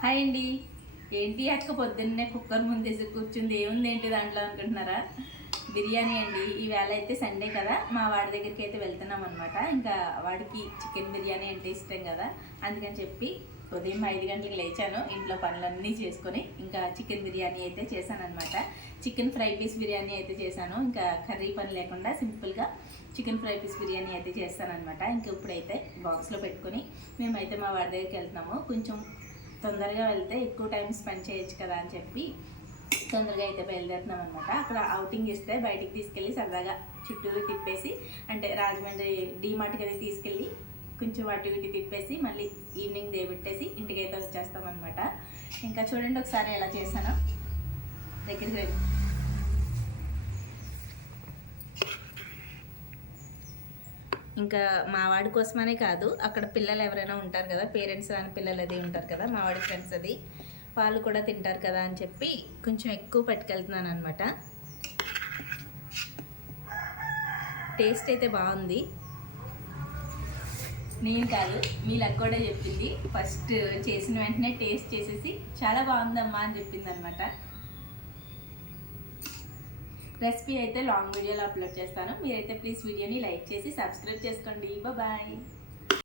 Hi అండి. ఏంటి అక్క పొద్దున్నే కుక్కర్ ముందేసి కూర్చుంది, ఏముంది ఏంటి దాంట్లో అనుకుంటున్నారా? బిర్యానీ అండి. ఈవేళ అయితే సండే కదా, మా వాడి దగ్గరికి అయితే వెళ్తున్నాం అనమాట. ఇంకా వాడికి చికెన్ బిర్యానీ అంటే ఇష్టం కదా, అందుకని చెప్పి ఉదయం 5 గంటలకు లేచాను, ఇంట్లో పనులన్నీ చేసుకొని ఇంకా చికెన్ బిర్యానీ అయితే చేశాను అనమాట. చికెన్ ఫ్రై పీస్ బిర్యానీ అయితే చేశాను, ఇంకా కర్రీ పని లేకుండా సింపుల్గా చికెన్ ఫ్రై పీస్ బిర్యానీ అయితే చేస్తానమాట. ఇంకా ఇప్పుడైతే బాక్స్లో పెట్టుకొని మేమైతే మా వాడి దగ్గరికి వెళ్తున్నాము. కొంచెం తొందరగా వెళ్తే ఎక్కువ టైం స్పెండ్ చేయొచ్చు కదా అని చెప్పి తొందరగా అయితే బయలుదేరుతున్నాం అనమాట. అక్కడ అవుటింగ్ ఇస్తే బయటికి తీసుకెళ్ళి సరదాగా చుట్టూరు తిప్పేసి, అంటే రాజమండ్రి డీమార్ట్కి అయితే తీసుకెళ్ళి కొంచెం అటు ఇటు తిప్పేసి మళ్ళీ ఈవినింగ్ దేబెట్టేసి ఇంటికైతే వచ్చేస్తామన్నమాట. ఇంకా చూడండి ఒకసారి ఎలా చేశానో, దగ్గరికి రండి. ఇంకా మా వాడి కోసమనే కాదు, అక్కడ పిల్లలు ఎవరైనా ఉంటారు కదా, పేరెంట్స్ రాని పిల్లలు అది ఉంటారు కదా, మా వాడి ఫ్రెండ్స్ అది, వాళ్ళు కూడా తింటారు కదా అని చెప్పి కొంచెం ఎక్కువ పట్టుకెళ్తున్నాను అనమాట. టేస్ట్ అయితే బాగుంది. నేను కాదు, మీ లక్ కూడా చెప్పింది. ఫస్ట్ చేసిన వెంటనే టేస్ట్ చేసేసి చాలా బాగుందమ్మా అని చెప్పింది అనమాట. రెసిపీ అయితే లాంగ్ వీడియోలో అప్లోడ్ చేస్తాను. మీరైతే ప్లీజ్ వీడియోని లైక్ చేసి సబ్స్క్రైబ్ చేసుకోండి. బాయ్.